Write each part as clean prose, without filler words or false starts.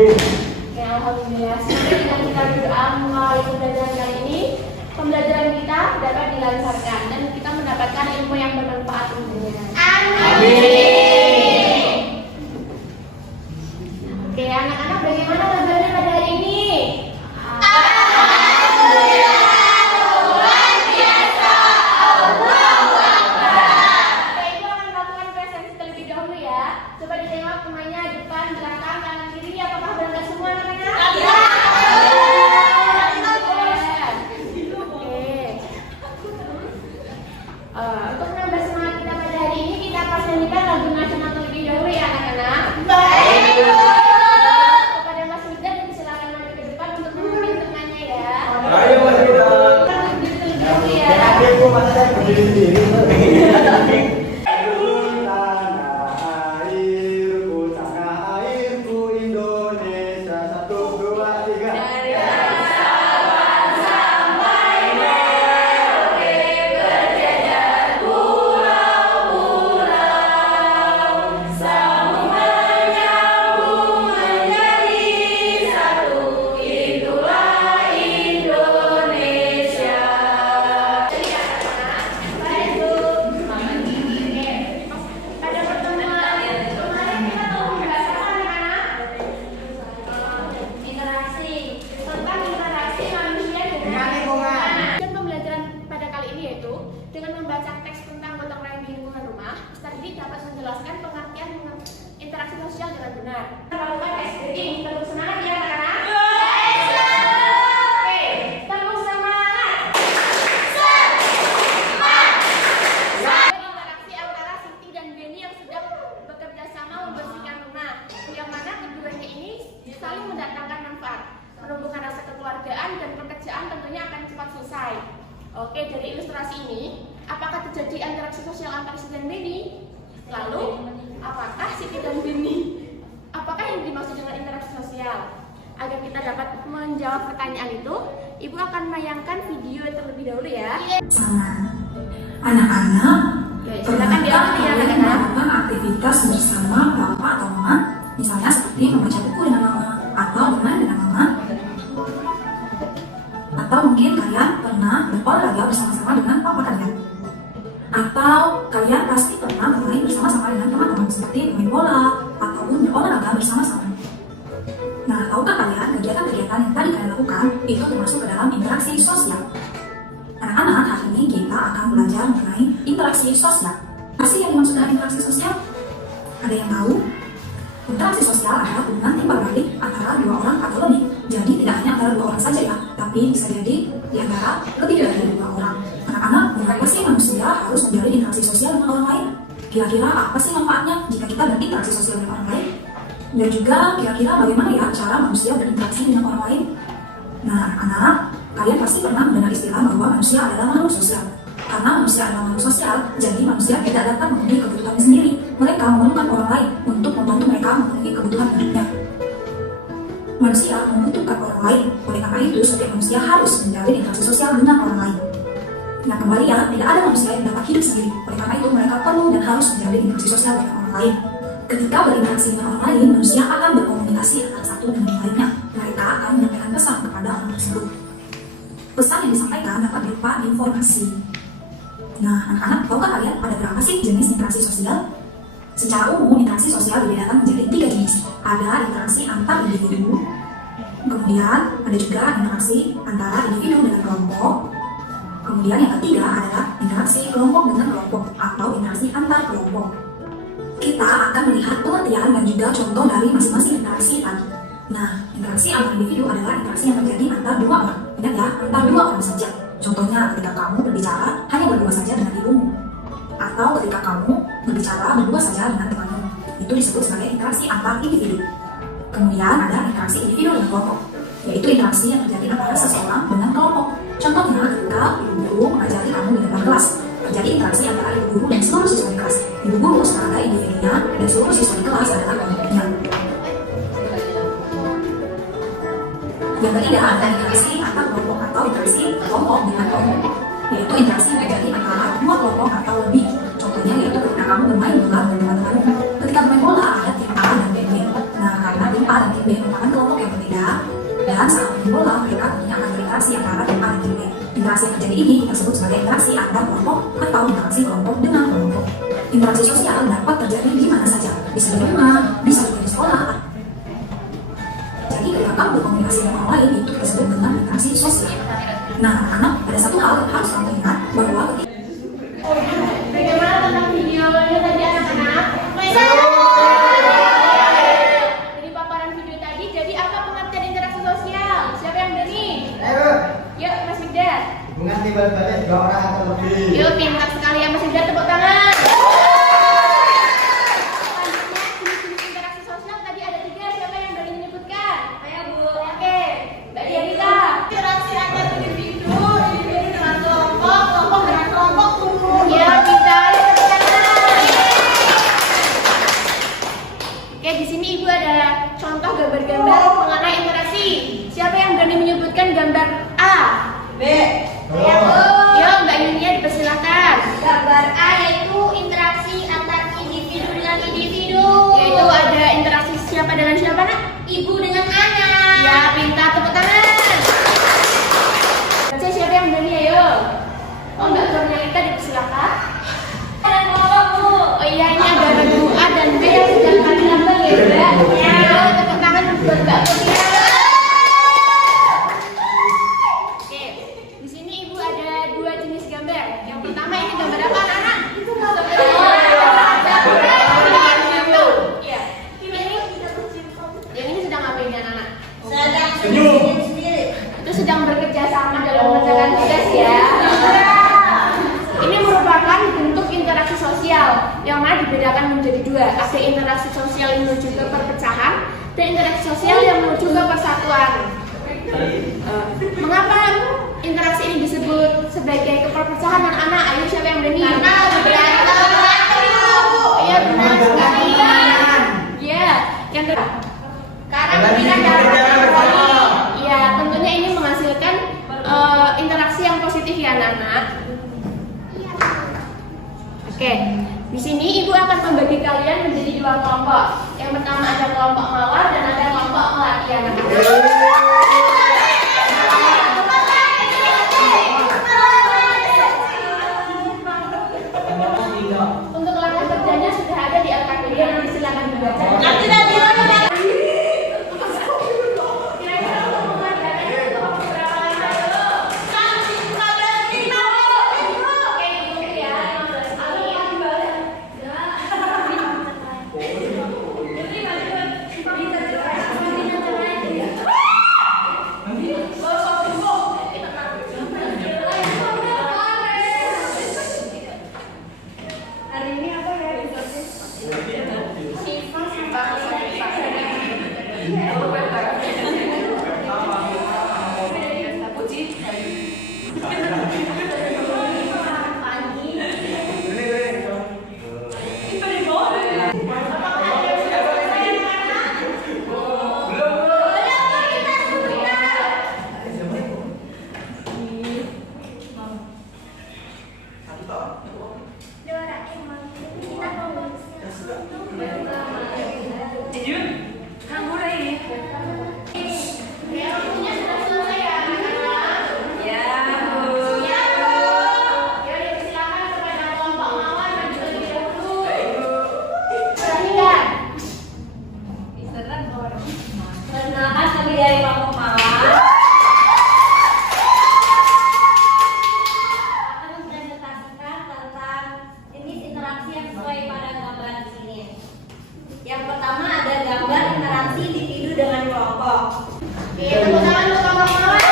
Oke, alhamdulillah. Semoga dengan kita berdoa melalui pembelajaran kali ini, pembelajaran kita dapat dilancarkan dan kita mendapatkan ilmu yang bermanfaat tentunya. Amin. Oke, anak-anak, bagaimana pembelajaran pada hari ini? Coba ditengok temannya depan, belakang, kanan, kiri. Apakah berangkat semua namanya? Iya. Untuk menambah semangat kita pada hari ini, kita pasankan lagu nasional terlebih dahulu ya anak-anak. Baik. Kepada Mas Huda, silakan maju ke depan untuk memimpin temannya ya. Ayo Mas Huda. Terlebih dahulu ya. Aku masa saya berdiri sendiri. Dengan membaca teks tentang gotong royong di lingkungan rumah, Ustaz Didi dapat menjelaskan pengertian interaksi sosial dengan benar. Melakukan teks ini, terus semangat ya anak-anak. Oke, terus semangat. Interaksi antara Siti dan Beni yang sedang bekerja sama membersihkan rumah, yang mana keduanya ini saling mendatangkan manfaat, menumbuhkan rasa kekeluargaan dan pekerjaan tentunya akan cepat selesai. Oke, dari ilustrasi ini, apakah terjadi interaksi sosial antara Siti dan Beni? Lalu, apakah Siti dan Beni? Apakah yang dimaksud dengan interaksi sosial? Agar kita dapat menjawab pertanyaan itu, Ibu akan menayangkan video terlebih dahulu ya. Sama anak-anak, silakan diambil ya anak-anak. melakukan aktivitas bersama bapak atau mama, misalnya seperti membaca buku dengan mama atau bermain dengan mama. Atau mungkin kalian pernah berolahraga bersama-sama dengan papa kalian. Atau kalian pasti pernah bermain bersama-sama dengan teman-teman seperti main bola ataupun berolahraga bersama-sama. Nah, tahukah kalian kegiatan-kegiatan yang tadi kalian lakukan itu termasuk ke dalam interaksi sosial? Anak-anak, hari ini kita akan belajar mengenai interaksi sosial. Apa sih yang dimaksud dengan interaksi sosial? Ada yang tahu? Interaksi sosial adalah hubungan timbal balik antara dua orang atau lebih. Jadi tidak hanya antara dua orang saja ya, tapi bisa jadi di antara lebih dari dua orang. Anak-anak, mengapa sih manusia harus menjalin interaksi sosial dengan orang lain? Kira-kira apa sih manfaatnya jika kita berinteraksi sosial dengan orang lain? Dan juga kira-kira bagaimana ya cara manusia berinteraksi dengan orang lain? Nah, anak-anak, kalian pasti pernah mendengar istilah bahwa manusia adalah makhluk sosial. Karena manusia adalah makhluk sosial, jadi manusia tidak dapat memenuhi kebutuhannya sendiri. Mereka memerlukan orang lain untuk membantu mereka memenuhi kebutuhan hidupnya. Manusia membutuhkan orang lain, oleh karena itu setiap manusia harus menjalin interaksi sosial dengan orang lain. Nah, kembali ya, tidak ada manusia yang dapat hidup sendiri, oleh karena itu mereka perlu dan harus menjalin interaksi sosial dengan orang lain. Ketika berinteraksi dengan orang lain, manusia akan berkomunikasi antara satu dengan yang lainnya. Mereka akan menyampaikan pesan kepada orang tersebut. Pesan yang disampaikan dapat berupa informasi. Nah, anak-anak, tahukah kalian ada berapa sih jenis interaksi sosial? Secara umum, interaksi sosial dibedakan menjadi 3 jenis. Ada interaksi antar individu, kemudian ada juga interaksi antara individu dengan kelompok, kemudian yang ketiga adalah interaksi kelompok dengan kelompok atau interaksi antar kelompok. Kita akan melihat pengertian dan juga contoh dari masing-masing interaksi tadi. Nah, interaksi antar individu adalah interaksi yang terjadi antar dua orang. Ingat ya, antar dua orang saja. Contohnya ketika kamu berbicara hanya berdua saja dengan ibumu, atau ketika kamu berbicara berdua saja dengan temanmu. Itu disebut sebagai interaksi antar individu. Kemudian ada interaksi individu dengan kelompok, yaitu interaksi yang terjadi antara seseorang dengan kelompok. Contohnya ketika ibu guru mengajari kamu di depan kelas, terjadi interaksi antara ibu guru dan seluruh siswa di kelas. Ibu guru sebagai individunya dan seluruh siswa di kelas adalah kelompoknya. Yang ketiga ada interaksi antar kelompok atau interaksi kelompok dengan kelompok, yaitu interaksi yang terjadi antara dua kelompok atau lebih. Contohnya yaitu ketika kamu bermain bola dengan teman-temanmu. Ketika bermain bola ada tim A dan tim B. Nah, karena tim A dan tim B merupakan sebagai interaksi antar kelompok atau interaksi kelompok dengan kelompok. Interaksi sosial dapat terjadi di mana saja, bisa di rumah, bisa juga di sekolah. Jadi ketika kamu berkomunikasi dengan orang lain itu disebut dengan interaksi sosial. Nah, anak ada satu hal harus kamu ingat bahwa Bagaimana tentang videonya tadi anak-anak? Dari paparan video tadi, jadi apa pengertian interaksi sosial? Siapa yang berani? Yuk, Mas Widar. Hubungan timbal-balik dua orang atau lebih. Yuk, pintar sekali ya Mas Widar, tepuk tangan. Selanjutnya, jenis-jenis interaksi sosial tadi ada 3. Siapa yang berani menyebutkan? Saya, Bu. Oke, Mbak Dianita. Interaksi antar individu dengan kelompok, kelompok dengan kelompok umum. Ya, kita tepuk tangan. Oke, di sini Ibu ada contoh gambar-gambar mengenai interaksi. Siapa yang berani menyebutkan gambar A? B. Saya, Bu. Yuk, Mbak Yunia dipersilakan. Gambar A yaitu interaksi antar individu dengan individu. Yaitu ada interaksi siapa dengan siapa, Nak? Ibu dengan anak. Ya, pintar, tepuk tangan. Baca siapa yang berani, ayo. Oh, Mbak Cornelita dipersilakan. Dan kelompok, Bu. Oh iya, ini ada baju A dan B yang sedang kami lambang ya, Mbak. Ya, tepuk tangan buat Mbak Cornelia. Oke, di sini Ibu ada 2 jenis gambar. Yang pertama ini gambar apa, anak? Itu gambar Iya. Yang ini sedang apa ini, anak? sedang Senyum. sendiri. Itu sedang bekerja sama dalam mengerjakan tugas ya. Ini merupakan bentuk interaksi sosial yang mana dibedakan menjadi 2. Ada interaksi sosial yang menuju ke perpecahan dan interaksi sosial yang menuju ke persatuan. Mengapa interaksi ini disebut sebagai keperpecahan anak-anak? Ayo siapa yang berani? Karena berantem, Bu. Iya benar sekali. Iya, yang kedua. Karena Berani berbeda bekerja dalam bersama. Iya, tentunya ini menghasilkan interaksi yang positif ya anak-anak. Oke, di sini Ibu akan membagi kalian menjadi 2 kelompok. Yang pertama ada kelompok mawar dan ada kelompok melati anak-anak. Untuk langkah kerjanya sudah ada di LKPD, nanti silakan dibaca. Nanti nanti Kira-kira untuk pembelajarannya itu berapa lama? sampai 15 menit, Bu. Oke, Ibu ya, 15 menit. Hari ini apa ya? Sifat Waktunya sudah selesai ya anak-anak. Ya, silakan kepada kelompok mawar dan juga terlebih dahulu. Perhatikan. Perkenalkan kami dari kelompok mawar. Akan mempresentasikan tentang jenis interaksi yang sesuai pada gambar di sini. Yang pertama ada gambar interaksi individu dengan kelompok. Oke, tepuk tangan untuk kelompok mawar.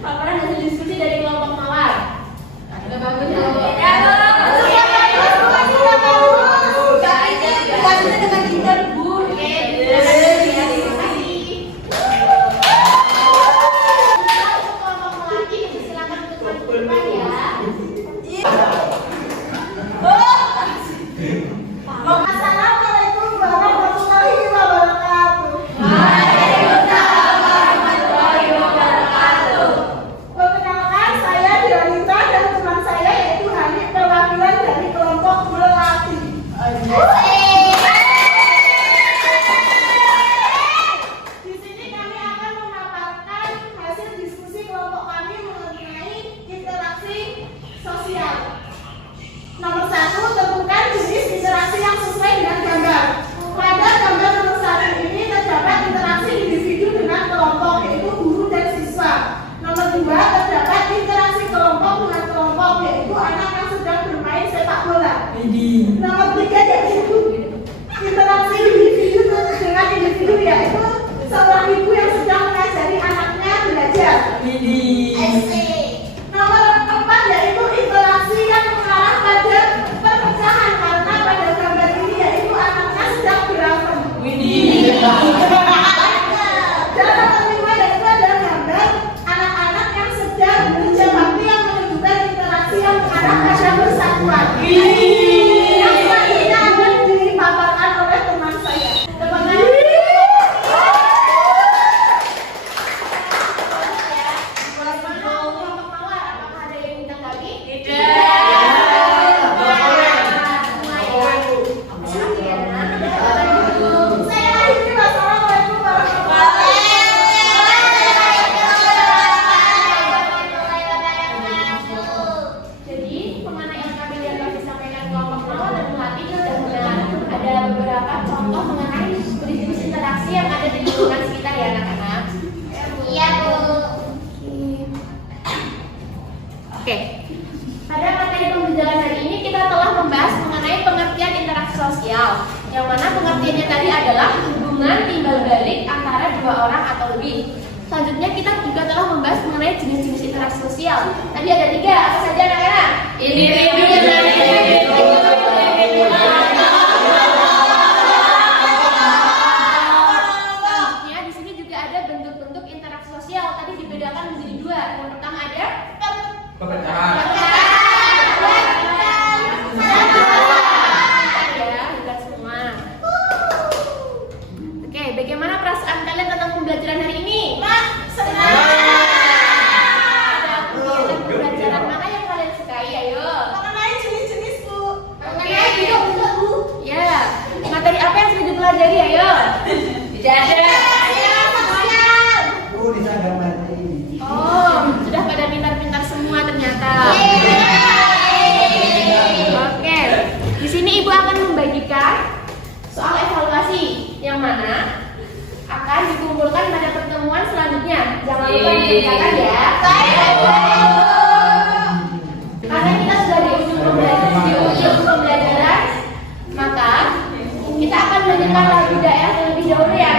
Paparan hasil diskusi dari kelompok mawar. Ada bagus ya, Bu? Dengan pintar, Bu. Oke, terima kasih ya. Terima kasih. Untuk kelompok melati, silakan untuk maju ke depan ya. Assalamualaikum warahmatullahi wabarakatuh. Waalaikumsalam warahmatullahi wabarakatuh. Perkenalkan saya Dianita dan teman saya yaitu yaitu seorang ibu yang sedang mengajari anaknya belajar. Nomor 4 yaitu interaksi yang mengarah pada perpecahan, karena pada gambar ini yaitu anaknya sedang berantem. Dan nomor 5 yaitu adalah gambar anak-anak yang sedang bekerja bakti yang menunjukkan interaksi yang mengarah pada persatuan. Yang selanjutnya akan dipaparkan oleh teman saya. Teman saya. Jadi, pemana yang kami lihat telah disampaikan kelompok Mawar dan Melati itu sudah benar. Ada beberapa contoh mengenai jenis interaksi yang ada di lingkungan sekitar ya anak-anak. Iya Bu. Oke. Pada materi pembelajaran hari ini kita telah membahas mengenai pengertian interaksi sosial. Yang mana pengertiannya tadi adalah hubungan timbal balik antara dua orang atau lebih. Selanjutnya kita juga telah membahas mengenai jenis-jenis interaksi sosial. Tadi ada 3, apa saja anak-anak? Individu, selanjutnya di sini juga ada bentuk-bentuk interaksi sosial. Tadi dibedakan menjadi 2. Yang pertama ada Pekerjaan. ya, bukan semua. Oke, bagaimana perasaan kalian tentang pembelajaran hari ini? Senang. Ada kegiatan pembelajaran mana yang kalian sukai? Ayo. Mengenai jenis-jenis Bu. Mengenai Bu. Ya. Materi apa yang sudah dipelajari? Ayo. Tidak ada. Bu, bisa gambar ini. Oh, sudah pada pintar-pintar semua ternyata. Oke. Di sini Ibu akan membagikan soal evaluasi yang mana akan dikumpulkan pada pertemuan selanjutnya. Jangan lupa dikerjakan ya. Karena kita sudah di ujung pembelajaran, maka kita akan mendengar lagu daerah terlebih dahulu ya.